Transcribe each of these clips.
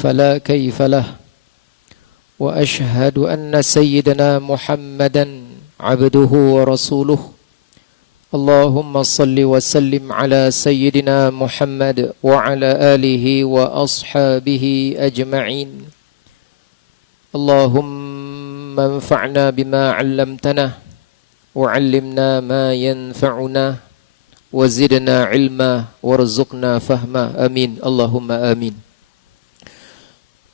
فلا كيف له وأشهد أن سيدنا محمدا عبده ورسوله اللهم صل وسلم على سيدنا محمد وعلى آله وأصحابه أجمعين اللهم انفعنا بما علمتنا وعلمنا ما ينفعنا وزدنا علما warzuqna fahma amin Allahumma amin.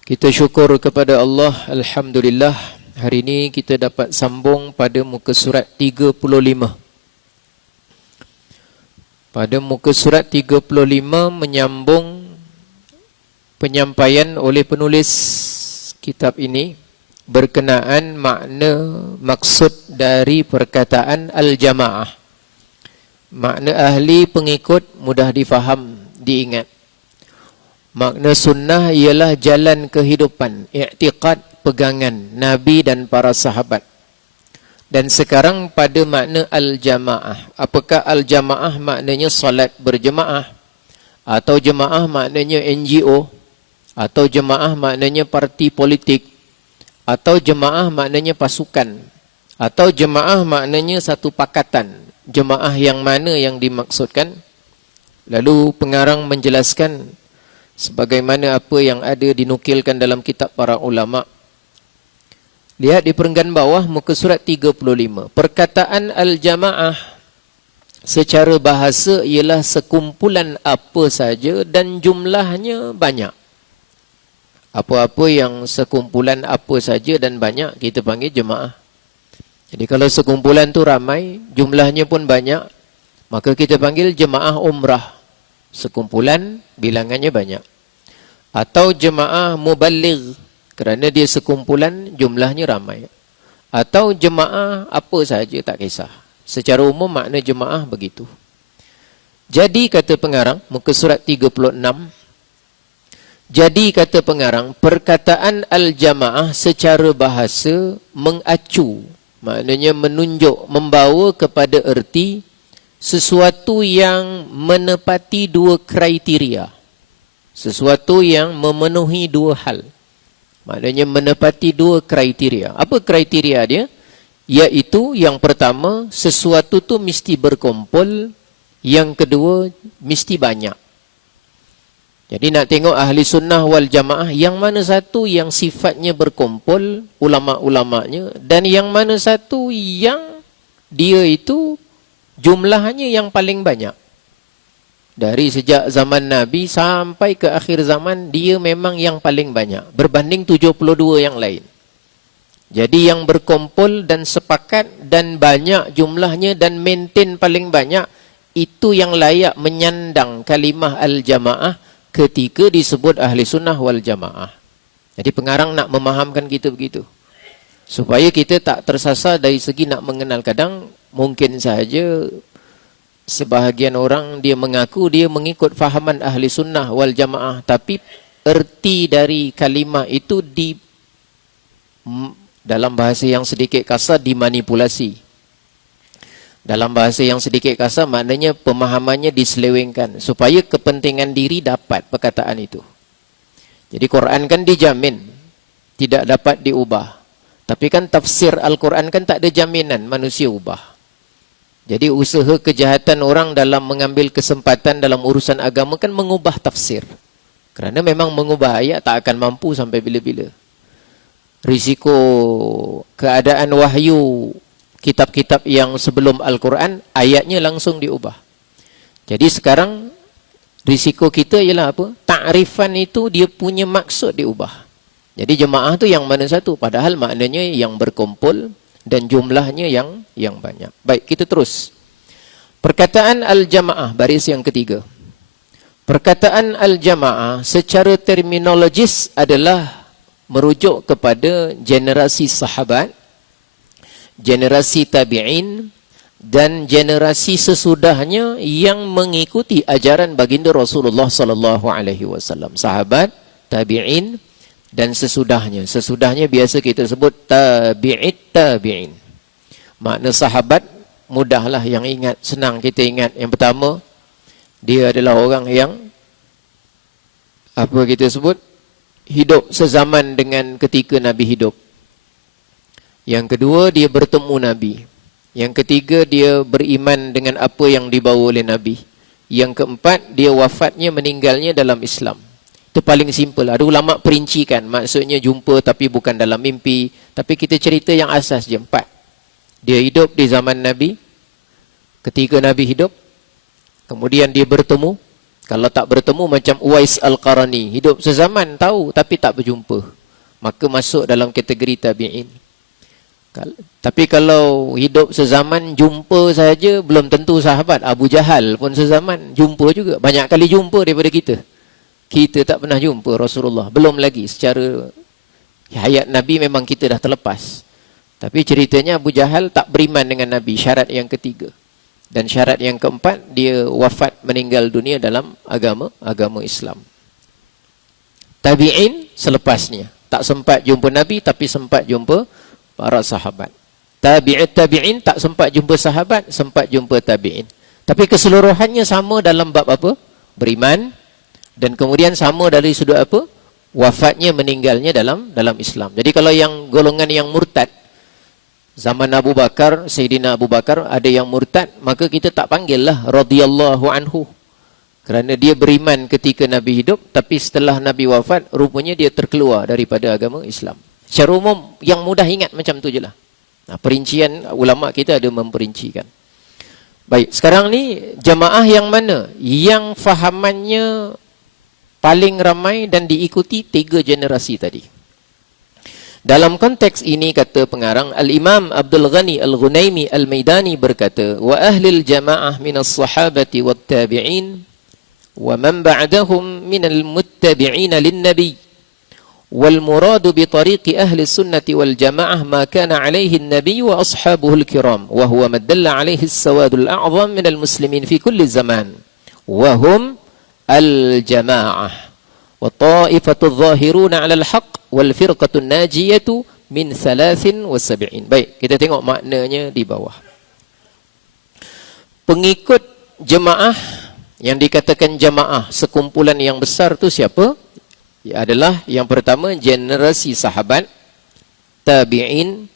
Kita syukur kepada Allah, alhamdulillah. Hari ini kita dapat sambung pada muka surat 35. Pada muka surat 35 menyambung penyampaian oleh penulis kitab ini berkenaan makna maksud dari perkataan al-jamaah. Makna ahli pengikut mudah difaham, diingat. Makna sunnah ialah jalan kehidupan, i'tiqad, pegangan Nabi dan para sahabat. Dan sekarang pada makna al-jamaah. Apakah al-jamaah maknanya solat berjemaah? Atau jemaah maknanya NGO? Atau jemaah maknanya parti politik? Atau jemaah maknanya pasukan? Atau jemaah maknanya satu pakatan? Jemaah yang mana yang dimaksudkan? Lalu pengarang menjelaskan sebagaimana apa yang ada dinukilkan dalam kitab para ulama. Lihat di perenggan bawah muka surat 35. Perkataan al-jamaah secara bahasa ialah sekumpulan apa saja dan jumlahnya banyak. Apa-apa yang sekumpulan apa saja dan banyak kita panggil jemaah. Jadi kalau sekumpulan tu ramai, jumlahnya pun banyak, maka kita panggil jemaah umrah. Sekumpulan bilangannya banyak. Atau jemaah muballigh kerana dia sekumpulan jumlahnya ramai. Atau jemaah apa saja tak kisah. Secara umum makna jemaah begitu. Jadi kata pengarang muka surat 36. Jadi kata pengarang perkataan al-jamaah secara bahasa mengacu, maknanya menunjuk, membawa kepada erti sesuatu yang menepati dua kriteria. Sesuatu yang memenuhi dua hal. Maknanya menepati dua kriteria. Apa kriteria dia? Iaitu yang pertama, sesuatu tu mesti berkumpul. Yang kedua, mesti banyak. Jadi nak tengok ahli sunnah wal jamaah, yang mana satu yang sifatnya berkumpul, ulama'-ulama'nya, dan yang mana satu yang dia itu jumlahnya yang paling banyak. Dari sejak zaman Nabi sampai ke akhir zaman, dia memang yang paling banyak. Berbanding 72 yang lain. Jadi yang berkumpul dan sepakat dan banyak jumlahnya dan maintain paling banyak, itu yang layak menyandang kalimah al-jamaah ketika disebut ahli sunnah wal jamaah. Jadi pengarang nak memahamkan kita begitu. Supaya kita tak tersasar dari segi nak mengenal. Kadang mungkin sahaja sebahagian orang dia mengaku dia mengikut fahaman ahli sunnah wal jamaah, tapi erti dari kalimah itu dalam bahasa yang sedikit kasar dimanipulasi. Dalam bahasa yang sedikit kasar maknanya pemahamannya diselewengkan supaya kepentingan diri dapat perkataan itu. Jadi Quran kan dijamin tidak dapat diubah. Tapi kan tafsir Al-Quran kan tak ada jaminan manusia ubah. Jadi usaha kejahatan orang dalam mengambil kesempatan dalam urusan agama kan mengubah tafsir. Kerana memang mengubah ayat tak akan mampu sampai bila-bila. Risiko keadaan wahyu kitab-kitab yang sebelum Al-Quran, ayatnya langsung diubah. Jadi sekarang risiko kita ialah apa? Ta'rifan itu dia punya maksud diubah. Jadi jemaah tu yang mana satu? Padahal maknanya yang berkumpul dan jumlahnya yang banyak. Baik, kita terus. Perkataan al-jamaah, baris yang ketiga. Perkataan al-jamaah secara terminologis adalah merujuk kepada generasi sahabat, generasi tabi'in, dan generasi sesudahnya yang mengikuti ajaran baginda Rasulullah sallallahu alaihi wasallam. Sahabat, tabi'in, dan sesudahnya. Sesudahnya biasa kita sebut tabi'it tabi'in. Makna sahabat mudahlah yang ingat, senang kita ingat. Yang pertama, dia adalah orang yang apa kita sebut? hidup sezaman dengan ketika Nabi hidup. Yang kedua, dia bertemu Nabi. Yang ketiga, dia beriman dengan apa yang dibawa oleh Nabi. Yang keempat, dia wafatnya, meninggalnya dalam Islam. Itu paling simple. Ada ulama perincikan, maksudnya jumpa tapi bukan dalam mimpi. Tapi kita cerita yang asas je, 4. Dia hidup di zaman Nabi, ketika Nabi hidup. Kemudian dia bertemu. Kalau tak bertemu, macam Uwais Al-Qarani, hidup sezaman, tahu tapi tak berjumpa, maka masuk dalam kategori tabi'in. Tapi kalau hidup sezaman, jumpa saja, belum tentu sahabat. Abu Jahal pun sezaman, jumpa juga. Banyak kali jumpa daripada kita. Kita tak pernah jumpa Rasulullah. Belum lagi secara hayat Nabi memang kita dah terlepas. Tapi ceritanya Abu Jahal tak beriman dengan Nabi, syarat yang ketiga. Dan syarat yang keempat, dia wafat, meninggal dunia dalam agama Islam. Tabi'in selepasnya. Tak sempat jumpa Nabi, tapi sempat jumpa para sahabat. Tabi'in tak sempat jumpa sahabat, sempat jumpa tabi'in. Tapi keseluruhannya sama dalam bab apa? Beriman. Dan kemudian sama dari sudut apa? Wafatnya, meninggalnya dalam Islam. Jadi kalau yang golongan yang murtad, zaman Abu Bakar, Sayyidina Abu Bakar, ada yang murtad, maka kita tak panggil lah radhiyallahu anhu. Kerana dia beriman ketika Nabi hidup, tapi setelah Nabi wafat, rupanya dia terkeluar daripada agama Islam. Secara umum, yang mudah ingat macam tu je lah. Nah, perincian ulama kita ada memperincikan. Baik, sekarang ni jamaah yang mana? Yang fahamannya paling ramai dan diikuti 3 generasi tadi. Dalam konteks ini, kata pengarang, Al-Imam Abdul Ghani Al-Ghunaimi Al-Maidani berkata, wa ahlil jama'ah minas sahabati wat tabi'in wa man ba'dahum minal muttabi'ina lin-nabi wal muradu bi tariqi ahli sunnati wal jama'ah ma kana alaihi an-nabi wa ashabuhu al-kiram wa huwa ma dalla alaihi as-sawadul a'zam minal muslimin fi kulli zaman wa hum al-jama'ah wa ta'ifatu adh-dhahiruna 'ala al-haqq wal firqatun najiyatu min 73. Baik, kita tengok maknanya di bawah. Pengikut jemaah, yang dikatakan jemaah, sekumpulan yang besar tu siapa? Adalah yang pertama generasi sahabat, tabi'in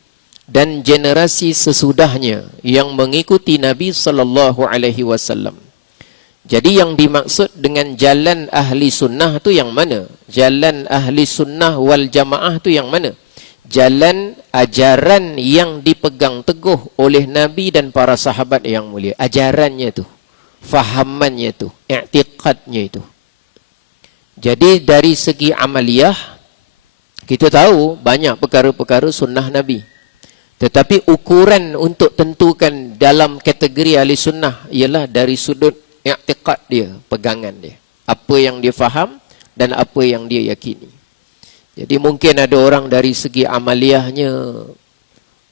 dan generasi sesudahnya yang mengikuti Nabi sallallahu alaihi wasallam. Jadi yang dimaksud dengan jalan ahli sunnah tu yang mana? Jalan ahli sunnah wal jamaah tu yang mana? Jalan ajaran yang dipegang teguh oleh Nabi dan para sahabat yang mulia. Ajarannya tu, fahamannya tu, i'tiqadnya itu. Jadi dari segi amaliyah, kita tahu banyak perkara-perkara sunnah Nabi. Tetapi ukuran untuk tentukan dalam kategori ahli sunnah ialah dari sudut i'tiqad dia, pegangan dia. Apa yang dia faham dan apa yang dia yakini. Jadi mungkin ada orang dari segi amaliyahnya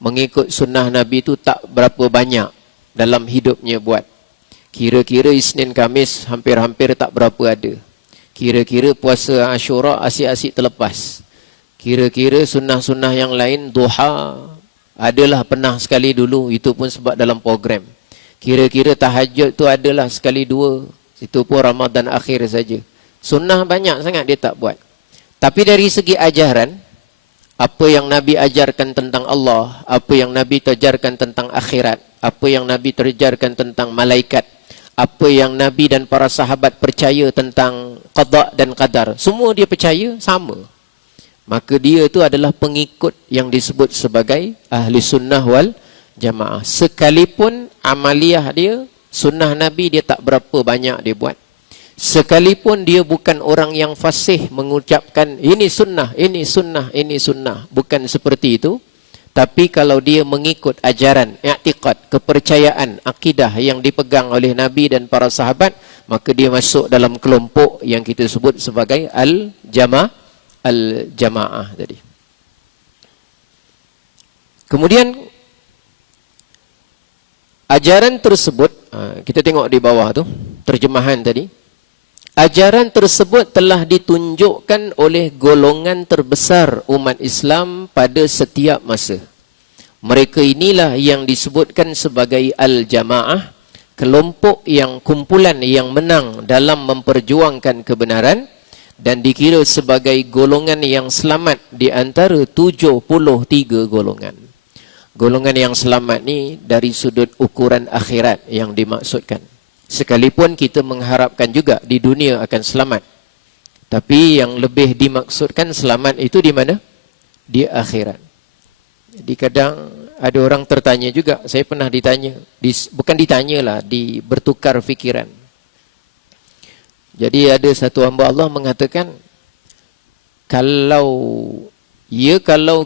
mengikut sunnah Nabi itu tak berapa banyak dalam hidupnya buat. Kira-kira Isnin Khamis hampir-hampir tak berapa ada. Kira-kira puasa Asyura asyik-asyik terlepas. Kira-kira sunnah-sunnah yang lain, duha, adalah pernah sekali dulu, itu pun sebab dalam program. Kira-kira tahajud tu adalah sekali dua, itu pun Ramadan akhir saja. Sunnah banyak sangat dia tak buat. Tapi dari segi ajaran, apa yang Nabi ajarkan tentang Allah, apa yang Nabi ajarkan tentang akhirat, apa yang Nabi ajarkan tentang malaikat, apa yang Nabi dan para sahabat percaya tentang qada dan qadar, semua dia percaya sama. Maka dia itu adalah pengikut yang disebut sebagai ahli sunnah wal jamaah. Sekalipun amaliyah dia, sunnah Nabi dia tak berapa banyak dia buat. Sekalipun dia bukan orang yang fasih mengucapkan ini sunnah, ini sunnah, ini sunnah. Bukan seperti itu. Tapi kalau dia mengikut ajaran, i'tiqad, kepercayaan, akidah yang dipegang oleh Nabi dan para sahabat, maka dia masuk dalam kelompok yang kita sebut sebagai al-jamaah tadi. Kemudian ajaran tersebut, kita tengok di bawah tu, terjemahan tadi. Ajaran tersebut telah ditunjukkan oleh golongan terbesar umat Islam pada setiap masa. Mereka inilah yang disebutkan sebagai al-jamaah, kelompok yang kumpulan yang menang dalam memperjuangkan kebenaran dan dikira sebagai golongan yang selamat di antara 73 golongan. Golongan yang selamat ni dari sudut ukuran akhirat yang dimaksudkan. Sekalipun kita mengharapkan juga di dunia akan selamat. Tapi yang lebih dimaksudkan selamat itu di mana? Di akhirat. Jadi kadang ada orang tertanya juga, saya pernah ditanya, bukan ditanyalah, bertukar fikiran. Jadi ada satu hamba Allah mengatakan, kalau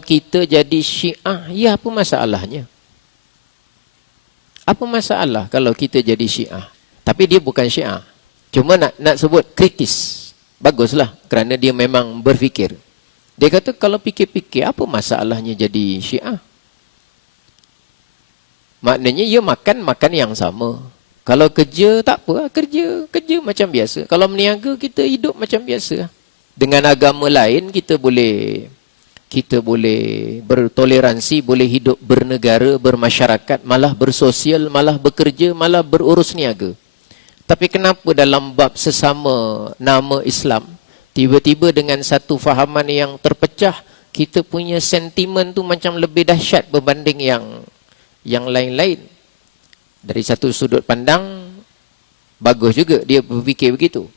kita jadi Syiah, ya apa masalahnya? Apa masalah kalau kita jadi Syiah? Tapi dia bukan Syiah. Cuma nak sebut kritis. Baguslah kerana dia memang berfikir. Dia kata kalau fikir-fikir apa masalahnya jadi Syiah? Maknanya ia makan yang sama. Kalau kerja tak apa, kerja macam biasa. Kalau meniaga kita hidup macam biasa. Dengan agama lain kita boleh bertoleransi, boleh hidup bernegara, bermasyarakat, malah bersosial, malah bekerja, malah berurus niaga. Tapi kenapa dalam bab sesama nama Islam, tiba-tiba dengan satu fahaman yang terpecah, kita punya sentimen tu macam lebih dahsyat berbanding yang lain-lain. Dari satu sudut pandang, bagus juga dia berfikir begitu.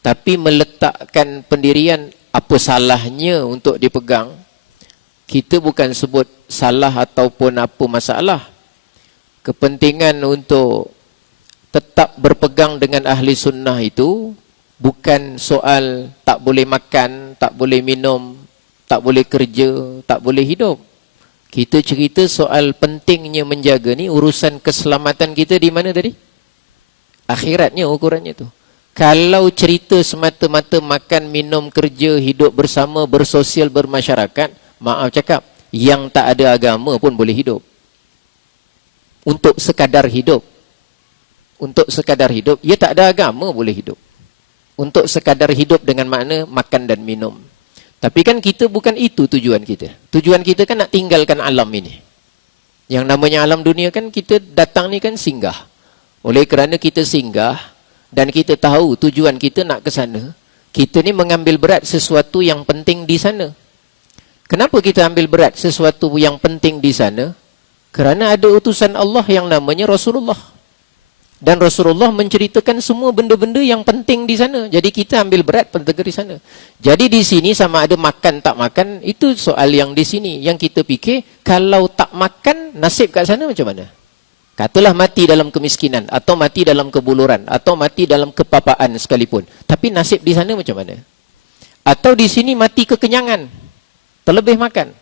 Tapi meletakkan pendirian, apa salahnya untuk dipegang? Kita bukan sebut salah ataupun apa masalah. Kepentingan untuk tetap berpegang dengan ahli sunnah itu bukan soal tak boleh makan, tak boleh minum, tak boleh kerja, tak boleh hidup. Kita cerita soal pentingnya menjaga ni urusan keselamatan kita di mana tadi? Akhiratnya ukurannya tu. Kalau cerita semata-mata makan, minum, kerja, hidup bersama, bersosial, bermasyarakat, maaf cakap, yang tak ada agama pun boleh hidup. Untuk sekadar hidup. Untuk sekadar hidup, ia tak ada agama boleh hidup. Untuk sekadar hidup dengan makna makan dan minum. Tapi kan kita bukan itu tujuan kita. Tujuan kita kan nak tinggalkan alam ini. Yang namanya alam dunia kan kita datang ni kan singgah. Oleh kerana kita singgah dan kita tahu tujuan kita nak ke sana, kita ni mengambil berat sesuatu yang penting di sana. Kenapa kita ambil berat sesuatu yang penting di sana? Kerana ada utusan Allah yang namanya Rasulullah. Dan Rasulullah menceritakan semua benda-benda yang penting di sana. Jadi kita ambil berat pada di sana. Jadi di sini sama ada makan tak makan, itu soal yang di sini. Yang kita fikir, kalau tak makan, nasib kat sana macam mana? Katalah mati dalam kemiskinan, atau mati dalam kebuluran, atau mati dalam kepapaan sekalipun. Tapi nasib di sana macam mana? Atau di sini mati kekenyangan, terlebih makan.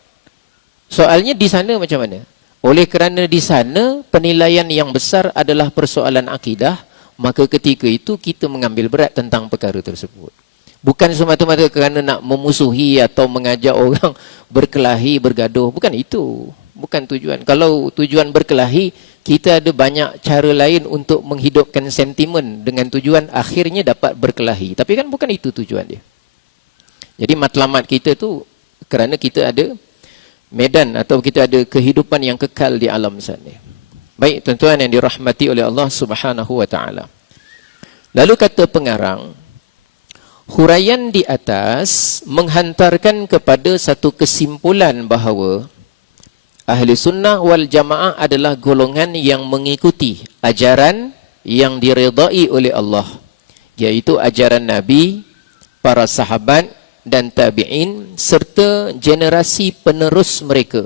Soalnya di sana macam mana? Oleh kerana di sana penilaian yang besar adalah persoalan akidah, maka ketika itu kita mengambil berat tentang perkara tersebut. Bukan semata-mata kerana nak memusuhi atau mengajak orang berkelahi, bergaduh. Bukan itu. Bukan tujuan. Kalau tujuan berkelahi, kita ada banyak cara lain untuk menghidupkan sentimen dengan tujuan akhirnya dapat berkelahi. Tapi kan bukan itu tujuan dia. Jadi matlamat kita tu kerana kita ada medan atau kita ada kehidupan yang kekal di alam sana. Baik tuan-tuan yang dirahmati oleh Allah Subhanahu wa taala. Lalu kata pengarang, huraian di atas menghantarkan kepada satu kesimpulan bahawa ahli sunnah wal jamaah adalah golongan yang mengikuti ajaran yang diredai oleh Allah, iaitu ajaran Nabi, para sahabat dan tabi'in serta generasi penerus mereka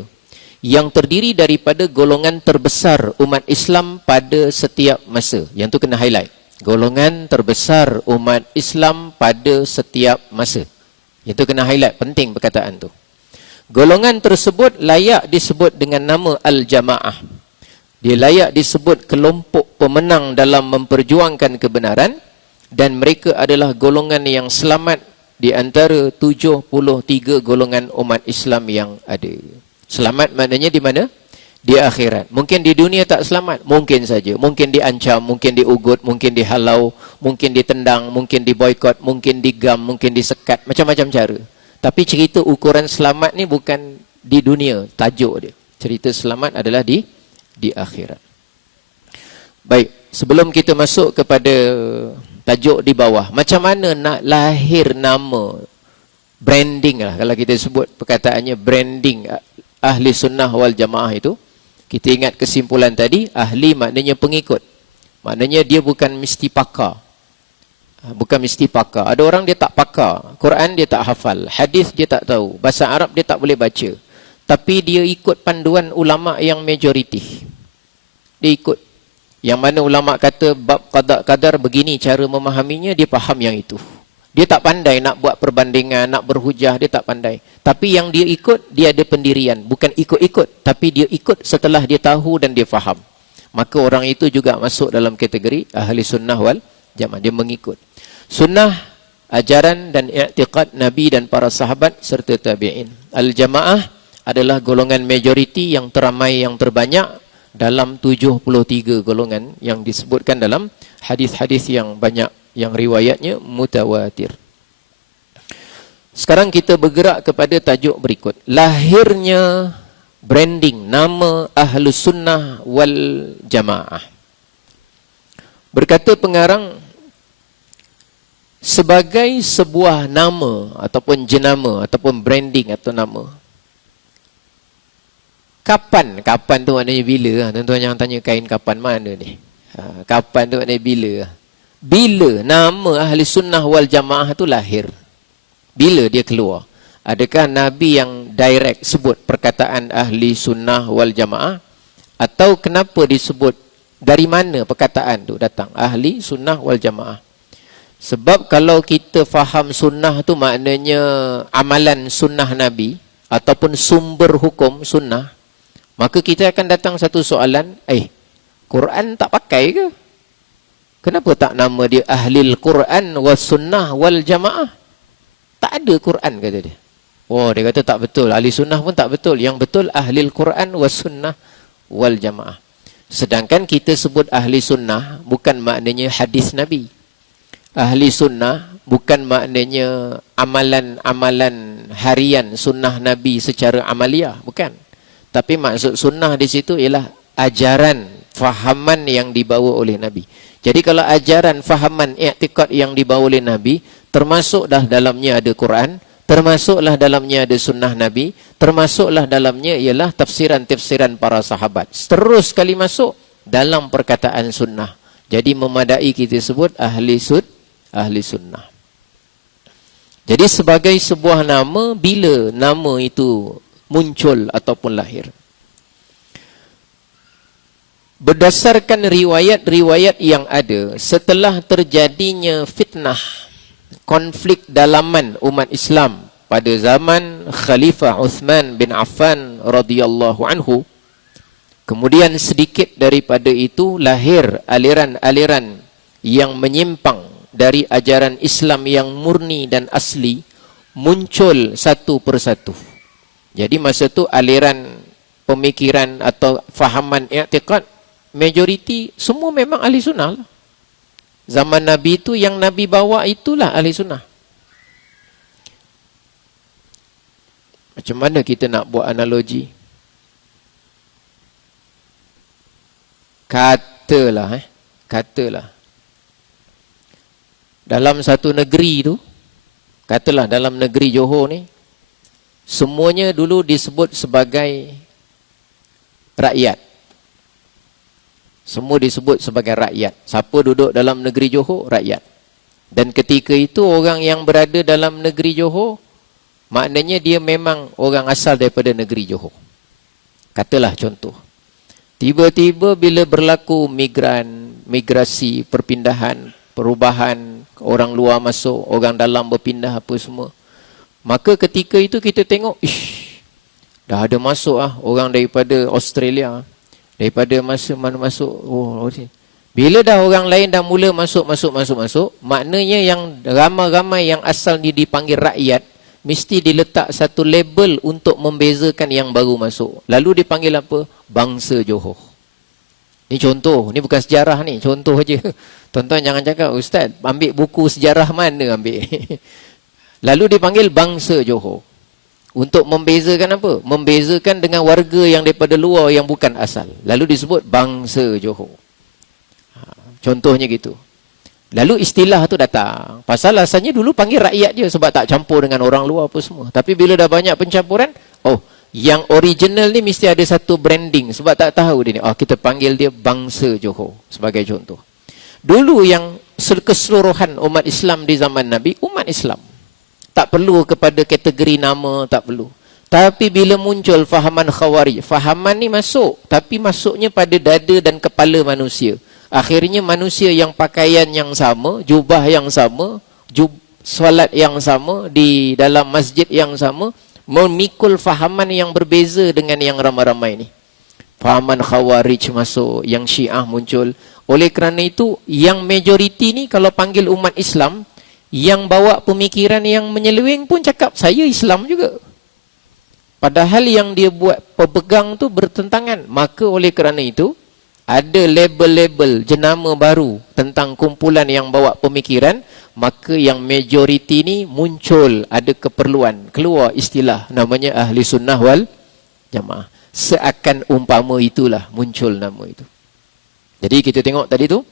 yang terdiri daripada golongan terbesar umat Islam pada setiap masa. Yang tu kena highlight. Golongan terbesar umat Islam pada setiap masa. Yang tu kena highlight, penting perkataan tu. Golongan tersebut layak disebut dengan nama Al-Jamaah. Dia layak disebut kelompok pemenang dalam memperjuangkan kebenaran dan mereka adalah golongan yang selamat di antara 73 golongan umat Islam yang ada. Selamat maknanya di mana? Di akhirat. Mungkin di dunia tak selamat, mungkin saja. Mungkin diancam, mungkin diugut, mungkin dihalau, mungkin ditendang, mungkin diboikot, mungkin digam, mungkin disekat, macam-macam cara. Tapi cerita ukuran selamat ni bukan di dunia, tajuk dia. Cerita selamat adalah di akhirat. Baik, sebelum kita masuk kepada Tajuk di bawah. Macam mana nak lahir nama, branding lah. Kalau kita sebut perkataannya branding ahli sunnah wal jamaah itu, kita ingat kesimpulan tadi, ahli maknanya pengikut. Maknanya dia bukan mesti pakar. Bukan mesti pakar. Ada orang dia tak pakar. Quran dia tak hafal. Hadis dia tak tahu. Bahasa Arab dia tak boleh baca. Tapi dia ikut panduan ulama yang majoriti. Dia ikut. Yang mana ulama kata bab qada qadar begini cara memahaminya, dia faham yang itu. Dia tak pandai nak buat perbandingan, nak berhujah, dia tak pandai. Tapi yang dia ikut, dia ada pendirian. Bukan ikut-ikut, tapi dia ikut setelah dia tahu dan dia faham. Maka orang itu juga masuk dalam kategori ahli sunnah wal jamaah. Dia mengikut sunnah, ajaran dan i'tiqad Nabi dan para sahabat serta tabi'in. Al-jamaah adalah golongan majoriti yang teramai, yang terbanyak dalam 73 golongan yang disebutkan dalam hadis-hadis yang banyak, yang riwayatnya mutawatir. Sekarang kita bergerak kepada tajuk berikut. Lahirnya branding nama Ahlus Sunnah wal Jamaah. Berkata pengarang, sebagai sebuah nama ataupun jenama ataupun branding atau nama. Kapan? Kapan tu maknanya bila? Tuan-tuan jangan tanya kain kapan mana ni. Kapan tu maknanya bila? Bila nama Ahli Sunnah wal Jamaah tu lahir? Bila dia keluar? Adakah Nabi yang direct sebut perkataan Ahli Sunnah wal Jamaah? Atau kenapa disebut? Dari mana perkataan tu datang? Ahli Sunnah wal Jamaah. Sebab kalau kita faham sunnah tu maknanya amalan sunnah Nabi ataupun sumber hukum sunnah, maka kita akan datang satu soalan, Quran tak pakai ke? Kenapa tak nama dia Ahlil Quran was Sunnah wal Jamaah? Tak ada Quran kata dia. Oh, dia kata tak betul. Ahli sunnah pun tak betul. Yang betul Ahlil Quran was Sunnah wal Jamaah. Sedangkan kita sebut ahli sunnah bukan maknanya hadis Nabi. Ahli sunnah bukan maknanya amalan-amalan harian sunnah Nabi secara amaliah. Bukan. Tapi maksud sunnah di situ ialah ajaran, fahaman yang dibawa oleh Nabi. Jadi kalau ajaran, fahaman, i'tiqad yang dibawa oleh Nabi, termasuklah dalamnya ada Quran, termasuklah dalamnya ada sunnah Nabi, termasuklah dalamnya ialah tafsiran-tafsiran para sahabat. Terus sekali masuk dalam perkataan sunnah. Jadi memadai kita sebut ahli sunnah. Jadi sebagai sebuah nama, bila nama itu muncul ataupun lahir? Berdasarkan riwayat-riwayat yang ada, setelah terjadinya fitnah, konflik dalaman umat Islam pada zaman Khalifah Uthman bin Affan radhiyallahu anhu, kemudian sedikit daripada itu lahir aliran-aliran yang menyimpang dari ajaran Islam yang murni dan asli, muncul satu persatu. Jadi masa tu aliran pemikiran atau fahaman i'tiqad majoriti semua memang ahli sunnah lah. Zaman Nabi itu yang Nabi bawa itulah ahli sunnah. Macam mana kita nak buat analogi? Katalah dalam satu negeri tu, katalah dalam negeri Johor ni, semuanya dulu disebut sebagai rakyat. Semua disebut sebagai rakyat. Siapa duduk dalam negeri Johor? Rakyat. Dan ketika itu orang yang berada dalam negeri Johor, maknanya dia memang orang asal daripada negeri Johor. Katalah contoh. Tiba-tiba bila berlaku migrasi, perpindahan, perubahan, orang luar masuk, orang dalam berpindah apa semua. Maka ketika itu kita tengok, dah ada masuk orang daripada Australia, daripada mana masuk. Bila dah orang lain dah mula masuk, maknanya yang ramai-ramai yang asal dipanggil rakyat, mesti diletak satu label untuk membezakan yang baru masuk. Lalu dipanggil apa? Bangsa Johor. Ni contoh, ni bukan sejarah ni, contoh aja. Tuan-tuan jangan cakap, Ustaz, ambil buku sejarah mana ambil? Lalu dipanggil bangsa Johor. Untuk membezakan apa? Membezakan dengan warga yang daripada luar yang bukan asal. Lalu disebut bangsa Johor. Contohnya gitu. Lalu istilah tu datang. Pasal asalnya dulu panggil rakyat je sebab tak campur dengan orang luar apa semua. Tapi bila dah banyak pencampuran, yang original ni mesti ada satu branding. Sebab tak tahu dia ni. Kita panggil dia bangsa Johor sebagai contoh. Dulu yang keseluruhan umat Islam di zaman Nabi, umat Islam. Tak perlu kepada kategori nama, tak perlu. Tapi bila muncul fahaman Khawarij, fahaman ni masuk. Tapi masuknya pada dada dan kepala manusia. Akhirnya manusia yang pakaian yang sama, jubah yang sama, solat yang sama, di dalam masjid yang sama, memikul fahaman yang berbeza dengan yang ramai-ramai ni. Fahaman Khawarij masuk, yang Syiah muncul. Oleh kerana itu, yang majoriti ni kalau panggil umat Islam, yang bawa pemikiran yang menyeleweng pun cakap, saya Islam juga. Padahal yang dia buat pepegang tu bertentangan. Maka oleh kerana itu, ada label-label jenama baru tentang kumpulan yang bawa pemikiran, maka yang majoriti ni muncul, ada keperluan, keluar istilah namanya Ahli Sunnah wal Jamaah. Seakan umpama itulah muncul nama itu. Jadi kita tengok tadi tu,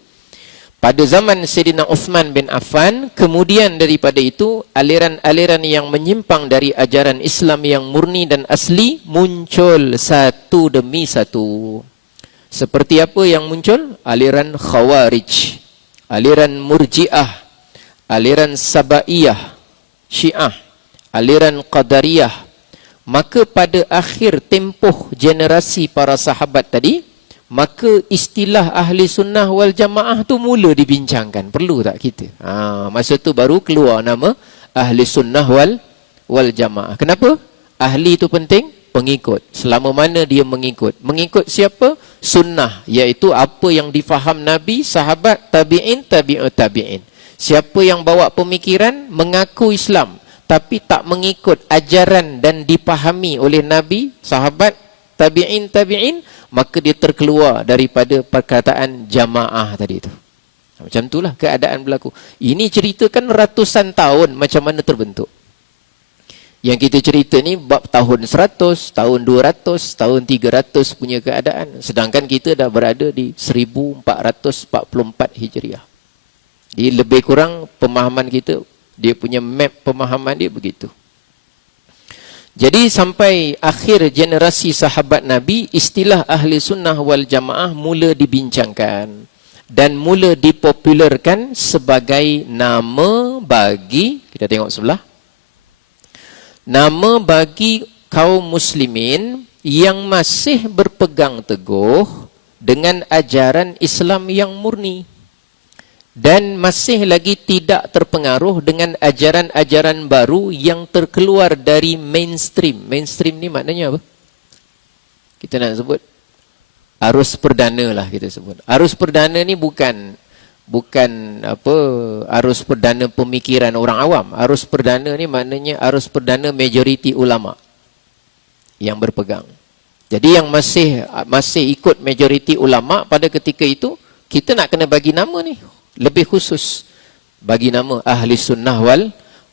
pada zaman Sayyidina Uthman bin Affan, kemudian daripada itu, aliran-aliran yang menyimpang dari ajaran Islam yang murni dan asli muncul satu demi satu. Seperti apa yang muncul? Aliran Khawarij, aliran Murji'ah, aliran Sabaiyah, Syiah, aliran Qadariyah. Maka pada akhir tempoh generasi para sahabat tadi, maka istilah Ahli Sunnah wal Jamaah tu mula dibincangkan. Perlu tak kita? Masa tu baru keluar nama Ahli Sunnah wal Jamaah. Kenapa? Ahli tu penting. Pengikut. Selama mana dia mengikut? Mengikut siapa? Sunnah. Iaitu apa yang difaham Nabi, sahabat, tabi'in, tabi'ut tabi'in. Siapa yang bawa pemikiran, mengaku Islam, tapi tak mengikut ajaran dan dipahami oleh Nabi, sahabat, tabi'in, tabi'in, maka dia terkeluar daripada perkataan jamaah tadi tu. Macam itulah keadaan berlaku. Ini ceritakan ratusan tahun macam mana terbentuk. Yang kita cerita ni bab tahun 100, tahun 200, tahun 300 punya keadaan. Sedangkan kita dah berada di 1444 Hijriah. Jadi lebih kurang pemahaman kita, dia punya map pemahaman dia begitu. Jadi sampai akhir generasi sahabat Nabi, istilah Ahli Sunnah wal Jamaah mula dibincangkan. Dan mula dipopularkan sebagai nama bagi, kita tengok sebelah, nama bagi kaum muslimin yang masih berpegang teguh dengan ajaran Islam yang murni dan masih lagi tidak terpengaruh dengan ajaran-ajaran baru yang terkeluar dari mainstream. Mainstream ni maknanya apa? Kita nak sebut arus perdana lah kita sebut. Arus perdana ni bukan apa arus perdana pemikiran orang awam. Arus perdana ni maknanya arus perdana majoriti ulama yang berpegang. Jadi yang masih ikut majoriti ulama pada ketika itu, kita nak kena bagi nama ni lebih khusus, bagi nama Ahli Sunnah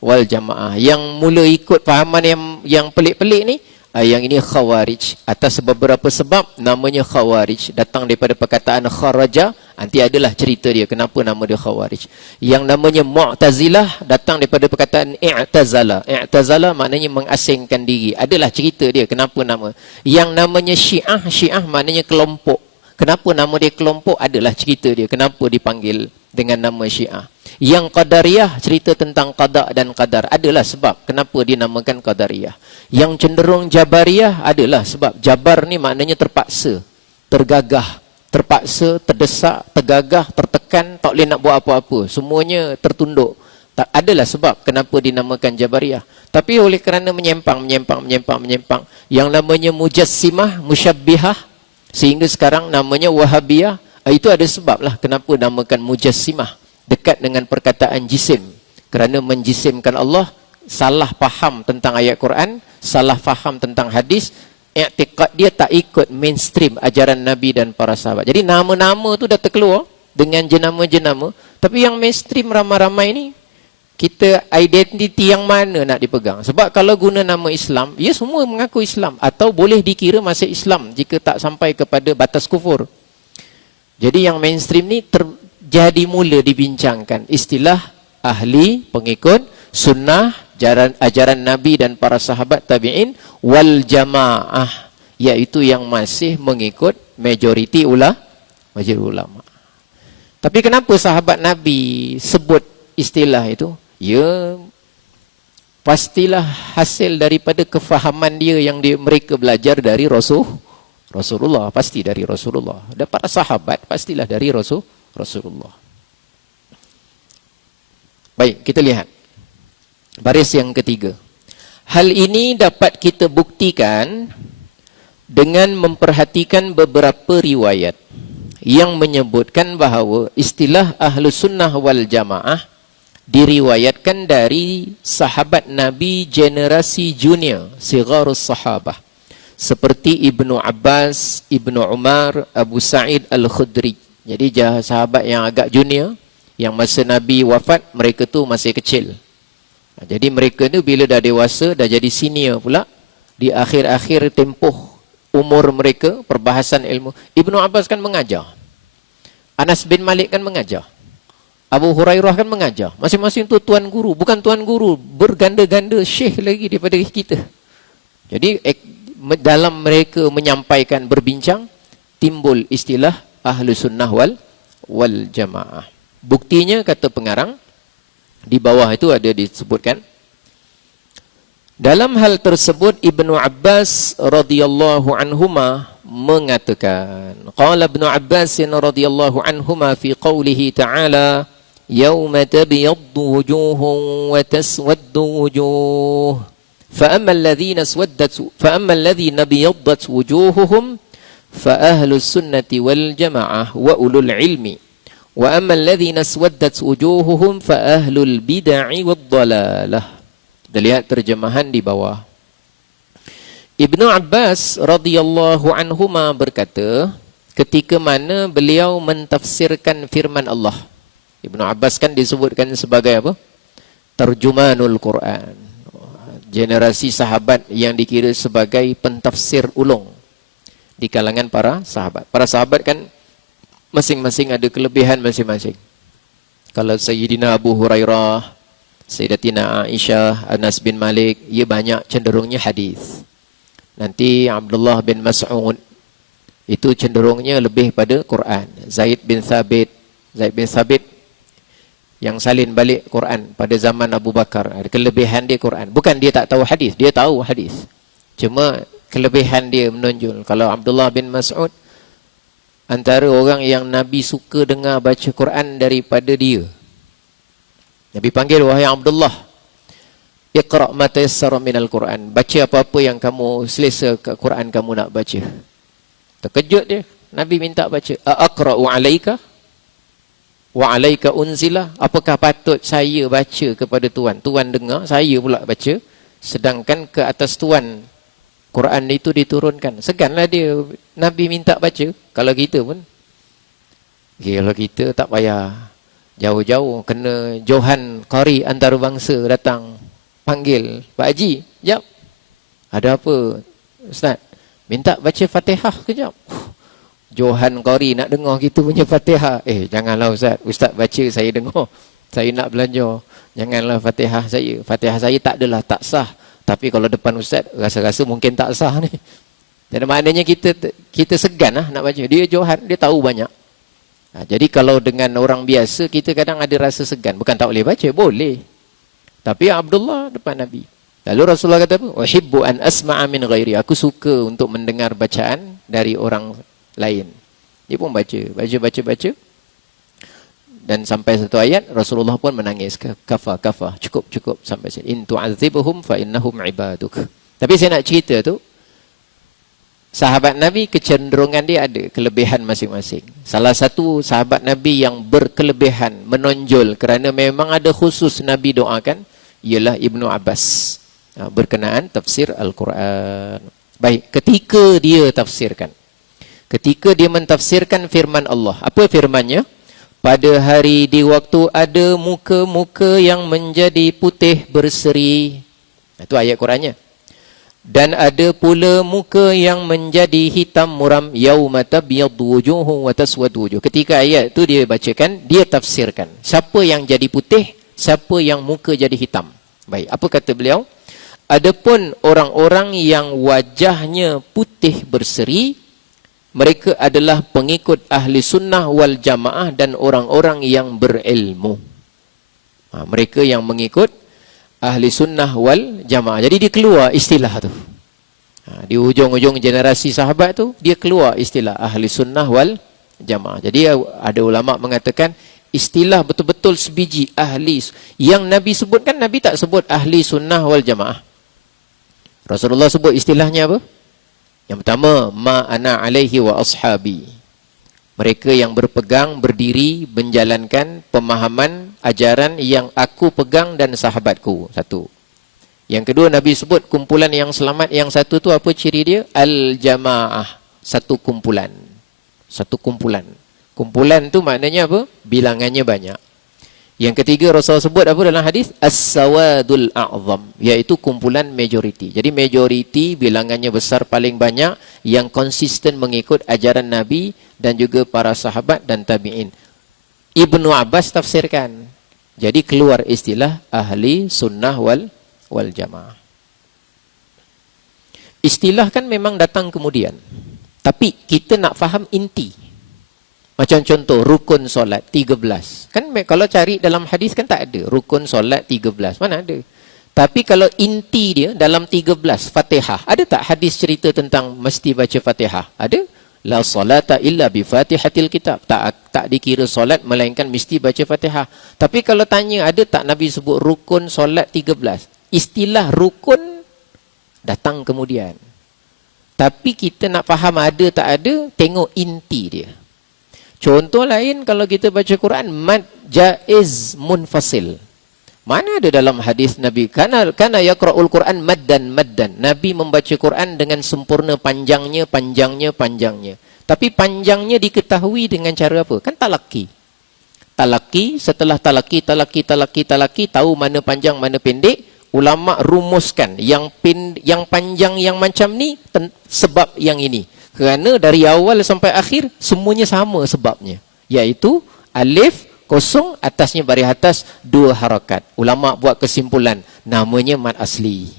wal Jamaah. Yang mula ikut fahaman yang pelik-pelik ni, yang ini Khawarij. Atas beberapa sebab namanya Khawarij, datang daripada perkataan kharaja. Nanti adalah cerita dia kenapa nama dia Khawarij. Yang namanya Mu'tazilah datang daripada perkataan i'tazala. I'tazala maknanya mengasingkan diri. Adalah cerita dia kenapa nama. Yang namanya Syiah, Syiah maknanya kelompok. Kenapa nama dia kelompok? Adalah cerita dia kenapa dipanggil dengan nama Syiah. Yang Qadariyah, cerita tentang qada dan qadar. Adalah sebab kenapa dinamakan Qadariyah. Yang cenderung Jabariyah adalah sebab Jabar ni maknanya terpaksa, tergagah, terpaksa, terdesak, tergagah, tertekan, tak boleh nak buat apa-apa. Semuanya tertunduk. Adalah sebab kenapa dinamakan Jabariyah. Tapi oleh kerana menyimpang, yang namanya Mujassimah, Musyabbihah, sehingga sekarang namanya Wahabiyah, itu ada sebab lah kenapa namakan Mujassimah. Dekat dengan perkataan jisim. Kerana menjisimkan Allah, salah faham tentang ayat Quran, salah faham tentang hadis, i'tiqad dia tak ikut mainstream ajaran Nabi dan para sahabat. Jadi nama-nama tu dah terkeluar dengan jenama-jenama. Tapi yang mainstream ramai-ramai ni, kita identiti yang mana nak dipegang? Sebab kalau guna nama Islam, ya semua mengaku Islam. Atau boleh dikira masih Islam jika tak sampai kepada batas kufur. Jadi yang mainstream ni jadi mula dibincangkan istilah ahli pengikut sunnah, ajaran Nabi dan para sahabat tabi'in wal jamaah, iaitu yang masih mengikut majoriti ulama. Tapi kenapa sahabat Nabi sebut istilah itu? Ya, pastilah hasil daripada kefahaman dia yang mereka belajar dari Rasulullah, pasti dari Rasulullah. Dan para sahabat pastilah dari Rasulullah. Baik, kita lihat baris yang ketiga. Hal ini dapat kita buktikan dengan memperhatikan beberapa riwayat yang menyebutkan bahawa istilah Ahlus Sunnah wal Jamaah diriwayatkan dari sahabat Nabi generasi junior, sigharus sahabah, seperti Ibnu Abbas, Ibnu Umar, Abu Sa'id Al-Khudri. Jadi sahabat yang agak junior, yang masa Nabi wafat, mereka tu masih kecil. Jadi mereka ni bila dah dewasa, dah jadi senior pula, di akhir-akhir tempoh umur mereka, perbahasan ilmu. Ibnu Abbas kan mengajar. Anas bin Malik kan mengajar. Abu Hurairah kan mengajar. Masing-masing tu tuan guru. Bukan tuan guru, berganda-ganda syekh lagi daripada kita. Jadi dalam mereka menyampaikan, berbincang, timbul istilah Ahlus Sunnah wal Jamaah. Buktinya, kata pengarang, di bawah itu ada disebutkan. Dalam hal tersebut Ibnu Abbas radhiyallahu anhuma mengatakan, qala Ibnu Abbas radhiyallahu anhuma fi qawlihi ta'ala, yauma tabyaddu wujuhun wa taswaddu wujuh, fa amma alladhina biyaddat wujuhuhum fa ahlus sunnati wal jamaah wa ulul ilmi, wa amma alladhina aswaddat wujuhuhum fa ahlul bid'ah wad dhalalah. Kita lihat terjemahan di bawah. Ibnu Abbas radhiyallahu anhuma berkata, ketika mana beliau mentafsirkan firman Allah. Ibnu Abbas kan disebutkan sebagai apa? Terjumanul Quran. Generasi sahabat yang dikira sebagai pentafsir ulung di kalangan para sahabat. Para sahabat kan masing-masing ada kelebihan masing-masing. Kalau Sayyidina Abu Hurairah, Sayyidatina Aisyah, Anas bin Malik, ia banyak cenderungnya hadis. Nanti Abdullah bin Mas'ud, itu cenderungnya lebih pada Quran. Zaid bin Thabit yang salin balik Quran pada zaman Abu Bakar, ada kelebihan dia Quran. Bukan dia tak tahu hadis, dia tahu hadis. Cuma kelebihan dia menonjol. Kalau Abdullah bin Mas'ud, antara orang yang Nabi suka dengar baca Quran daripada dia. Nabi panggil, wahai Abdullah, iqra' ma tayassara minal Quran. Baca apa-apa yang kamu selesa ke Quran kamu nak baca. Terkejut dia. Nabi minta baca. Aqra'u 'alaika wa 'alaika unzila. Apakah patut saya baca kepada tuan? Tuan dengar, saya pula baca. Sedangkan ke atas tuan Quran itu diturunkan. Seganlah dia. Nabi minta baca. Kalau kita pun, kalau kita tak payah jauh-jauh, kena Johan Qari antarabangsa datang panggil, Pak Haji, jap, ada apa Ustaz? Minta baca Fatihah kejap. Johan Qari nak dengar kita punya Fatihah. Janganlah Ustaz, Ustaz baca saya dengar, saya nak belanja. Janganlah Fatihah saya tak adalah tak sah, tapi kalau depan Ustaz rasa-rasa mungkin tak sah ni. Jadi maknanya kita segan lah nak baca. Dia Johan, dia tahu banyak. Jadi kalau dengan orang biasa, kita kadang ada rasa segan. Bukan tak boleh baca, boleh. Tapi Abdullah depan Nabi. Lalu Rasulullah kata apa? Uhibbu an asma'a min ghairi. Aku suka untuk mendengar bacaan dari orang lain. Dia pun baca. Dan sampai satu ayat, Rasulullah pun menangis. Kafa. Cukup sampai sini. In tu'adzibuhum fa innahum ibaduk. Tapi saya nak cerita tu, sahabat Nabi kecenderungan dia ada kelebihan masing-masing. Salah satu sahabat Nabi yang berkelebihan, menonjol kerana memang ada khusus Nabi doakan, ialah Ibnu Abbas. Berkenaan tafsir Al-Quran. Baik, ketika dia mentafsirkan firman Allah. Apa firmannya? Pada hari di waktu ada muka-muka yang menjadi putih berseri. Itu ayat Qurannya. Dan ada pula muka yang menjadi hitam muram, yauma tabyaddu wujuhun wa taswadu wujuh. Ketika ayat tu dia bacakan, dia tafsirkan. Siapa yang jadi putih, siapa yang muka jadi hitam. Baik, apa kata beliau? Adapun orang-orang yang wajahnya putih berseri, mereka adalah pengikut ahli sunnah wal jamaah dan orang-orang yang berilmu. Mereka yang mengikut ahli sunnah wal jamaah. Jadi dia keluar istilah tu. Di hujung-hujung generasi sahabat tu, dia keluar istilah ahli sunnah wal jamaah. Jadi ada ulama mengatakan, istilah betul-betul sebiji ahli. Yang Nabi sebutkan, Nabi tak sebut ahli sunnah wal jamaah. Rasulullah sebut istilahnya apa? Yang pertama, ma ana alaihi wa ashabi. Mereka yang berpegang, berdiri, menjalankan pemahaman, ajaran yang aku pegang dan sahabatku. Satu. Yang kedua, Nabi sebut kumpulan yang selamat. Yang satu tu apa ciri dia? Al-jamaah. Satu kumpulan. Satu kumpulan. Kumpulan tu maknanya apa? Bilangannya banyak. Yang ketiga, Rasulullah sebut apa dalam hadis? As-sawadul a'zam. Iaitu kumpulan majoriti. Jadi majoriti bilangannya besar paling banyak yang konsisten mengikut ajaran Nabi dan juga para sahabat dan tabi'in. Ibnu Abbas tafsirkan. Jadi keluar istilah ahli sunnah wal jamaah. Istilah kan memang datang kemudian. Tapi kita nak faham inti. Macam contoh, rukun solat 13. Kan kalau cari dalam hadis kan tak ada. Rukun solat 13. Mana ada? Tapi kalau inti dia dalam 13, Fatihah. Ada tak hadis cerita tentang mesti baca Fatihah? Ada? La salata illa bi fatihatil kitab. Tak dikira solat melainkan mesti baca Fatihah. Tapi kalau tanya, ada tak Nabi sebut rukun solat 13? Istilah rukun datang kemudian. Tapi kita nak faham ada tak ada, tengok inti dia. Contoh lain, kalau kita baca Quran, mad jaiz munfasil. Mana ada dalam hadis Nabi? Kana yaqra'ul Quran maddan. Nabi membaca Quran dengan sempurna, panjangnya. Tapi panjangnya diketahui dengan cara apa? Kan talaki. Talaki, setelah talaki, tahu mana panjang, mana pendek. Ulama rumuskan yang panjang yang macam ni sebab yang ini. Kerana dari awal sampai akhir semuanya sama sebabnya. Iaitu alif, kosong, atasnya baris atas, 2 harakat. Ulama buat kesimpulan, namanya mad asli.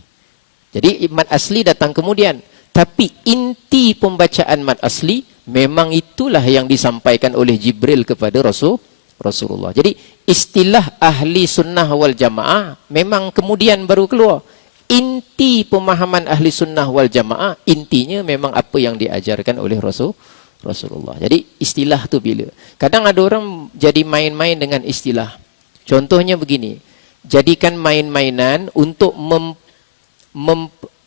Jadi mad asli datang kemudian. Tapi inti pembacaan mad asli, memang itulah yang disampaikan oleh Jibril kepada Rasulullah. Jadi istilah ahli sunnah wal jamaah memang kemudian baru keluar. Inti pemahaman ahli sunnah wal jamaah, intinya memang apa yang diajarkan oleh Rasulullah. Jadi istilah tu bila. Kadang ada orang jadi main-main dengan istilah. Contohnya begini, jadikan main-mainan untuk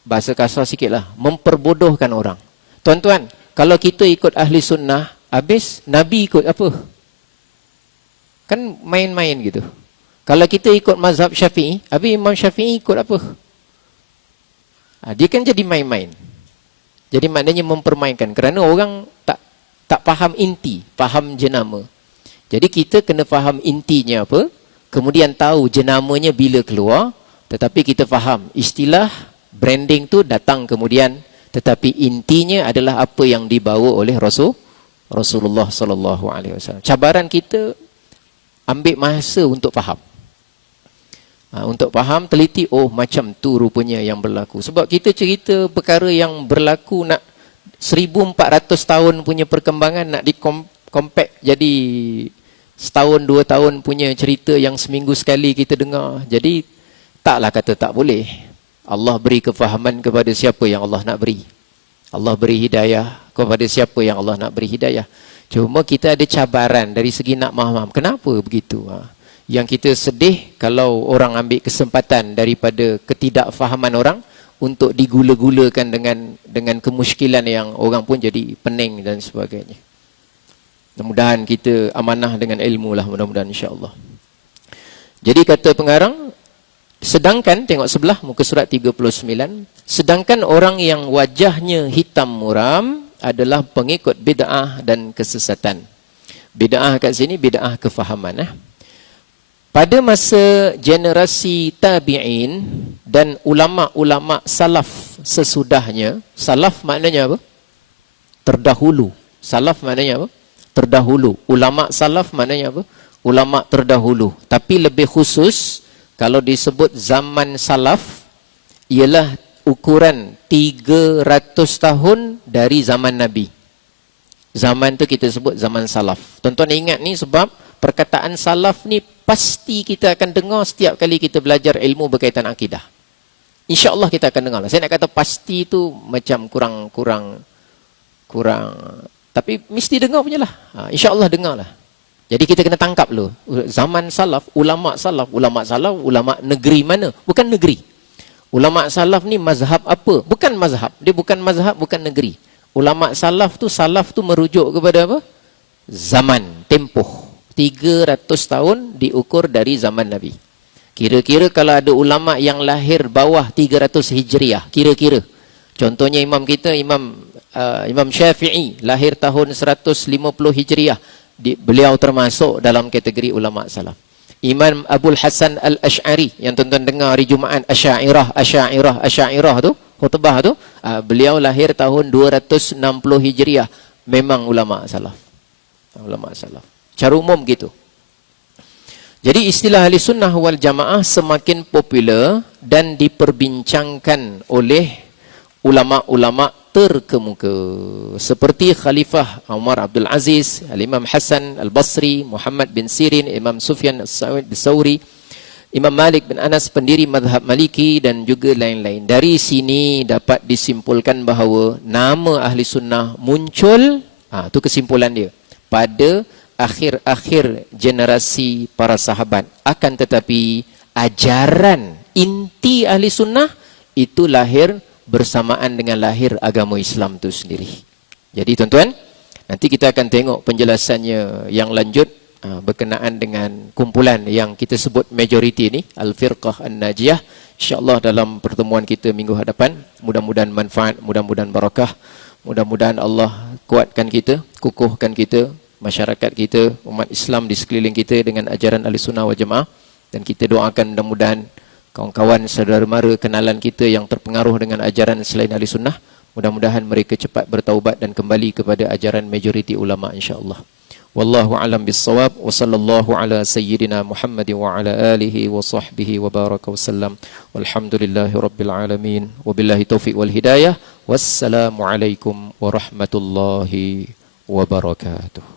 bahasa kasar sikit lah, memperbodohkan orang. Tuan-tuan, kalau kita ikut ahli sunnah, habis Nabi ikut apa? Kan main-main gitu. Kalau kita ikut mazhab Syafi'i, habis Imam Syafi'i ikut apa? Dia kan jadi main-main. Jadi maknanya mempermainkan. Kerana orang tak faham inti, faham jenama. Jadi kita kena faham intinya apa, kemudian tahu jenamanya bila keluar, tetapi kita faham istilah branding tu datang kemudian, tetapi intinya adalah apa yang dibawa oleh Rasulullah sallallahu alaihi wasallam. Cabaran kita ambil masa untuk faham. Untuk faham, teliti, oh macam tu rupanya yang berlaku. Sebab kita cerita perkara yang berlaku nak 1400 tahun punya perkembangan, nak compact jadi setahun, 2 tahun punya cerita yang seminggu sekali kita dengar. Jadi taklah kata tak boleh. Allah beri kefahaman kepada siapa yang Allah nak beri. Allah beri hidayah kepada siapa yang Allah nak beri hidayah. Cuma kita ada cabaran dari segi nak faham. Kenapa begitu? Yang kita sedih kalau orang ambil kesempatan daripada ketidakfahaman orang untuk digula-gulakan dengan kemusykilan yang orang pun jadi pening dan sebagainya. Mudah-mudahan kita amanah dengan ilmu lah, mudah-mudahan insya-Allah. Jadi kata pengarang, sedangkan tengok sebelah muka surat 39, sedangkan orang yang wajahnya hitam muram adalah pengikut bid'ah dan kesesatan. Bid'ah kat sini bid'ah kefahaman. Pada masa generasi tabi'in dan ulama-ulama salaf sesudahnya, salaf maknanya apa? Terdahulu. Salaf maknanya apa? Terdahulu. Ulama salaf maknanya apa? Ulama terdahulu. Tapi lebih khusus, kalau disebut zaman salaf, ialah ukuran 300 tahun dari zaman Nabi. Zaman tu kita sebut zaman salaf. Tuan-tuan ingat ni sebab perkataan salaf ni pasti kita akan dengar setiap kali kita belajar ilmu berkaitan akidah. InsyaAllah kita akan dengar. Saya nak kata pasti tu macam kurang. Tapi mesti dengar punya lah. InsyaAllah dengar lah. Jadi kita kena tangkap dulu. Zaman salaf, ulama negeri mana? Bukan negeri. Ulama salaf ni mazhab apa? Bukan mazhab. Dia bukan mazhab, bukan negeri. Ulama salaf tu merujuk kepada apa? Zaman, tempoh. 300 tahun diukur dari zaman Nabi. Kira-kira kalau ada ulama yang lahir bawah 300 Hijriah, kira-kira. Contohnya imam kita, Imam Syafi'i, lahir tahun 150 Hijriah. Beliau termasuk dalam kategori ulama salaf. Imam Abul Hasan Al-Ash'ari, yang tuan-tuan dengar hari Jumaat, Asy'ariyah tu, khutbah tu, beliau lahir tahun 260 Hijriah. Memang ulama salaf. Ulama salaf. Cara umum gitu. Jadi istilah ahli sunnah wal jamaah semakin popular dan diperbincangkan oleh ulama-ulama terkemuka. Seperti Khalifah Umar Abdul Aziz, Al-Imam Hasan Al-Basri, Muhammad bin Sirin, Imam Sufyan As-Sawri, Imam Malik bin Anas, pendiri mazhab Maliki dan juga lain-lain. Dari sini dapat disimpulkan bahawa nama ahli sunnah muncul, itu kesimpulan dia, pada akhir-akhir generasi para sahabat. Akan tetapi ajaran inti ahli sunnah itu lahir bersamaan dengan lahir agama Islam itu sendiri. Jadi tuan-tuan, nanti kita akan tengok penjelasannya yang lanjut berkenaan dengan kumpulan yang kita sebut majoriti ni, Al-Firqah An-Najiyah. InsyaAllah dalam pertemuan kita minggu hadapan, mudah-mudahan manfaat, mudah-mudahan barakah, mudah-mudahan Allah kuatkan kita, kukuhkan kita, masyarakat kita, umat Islam di sekeliling kita dengan ajaran Ahlussunnah wal Jamaah. Dan kita doakan mudah-mudahan kawan-kawan, saudara mara, kenalan kita yang terpengaruh dengan ajaran selain Ahlussunnah, mudah-mudahan mereka cepat bertaubat dan kembali kepada ajaran majoriti ulama insya-Allah. Wallahu a'lam bis-shawab wa sallallahu ala sayyidina Muhammad wa ala alihi wa sahbihi wa baraka wa sallam. Walhamdulillahi rabbil alamin. Wabillahi taufiq wal hidayah. Wassalamu alaikum warahmatullahi wabarakatuh.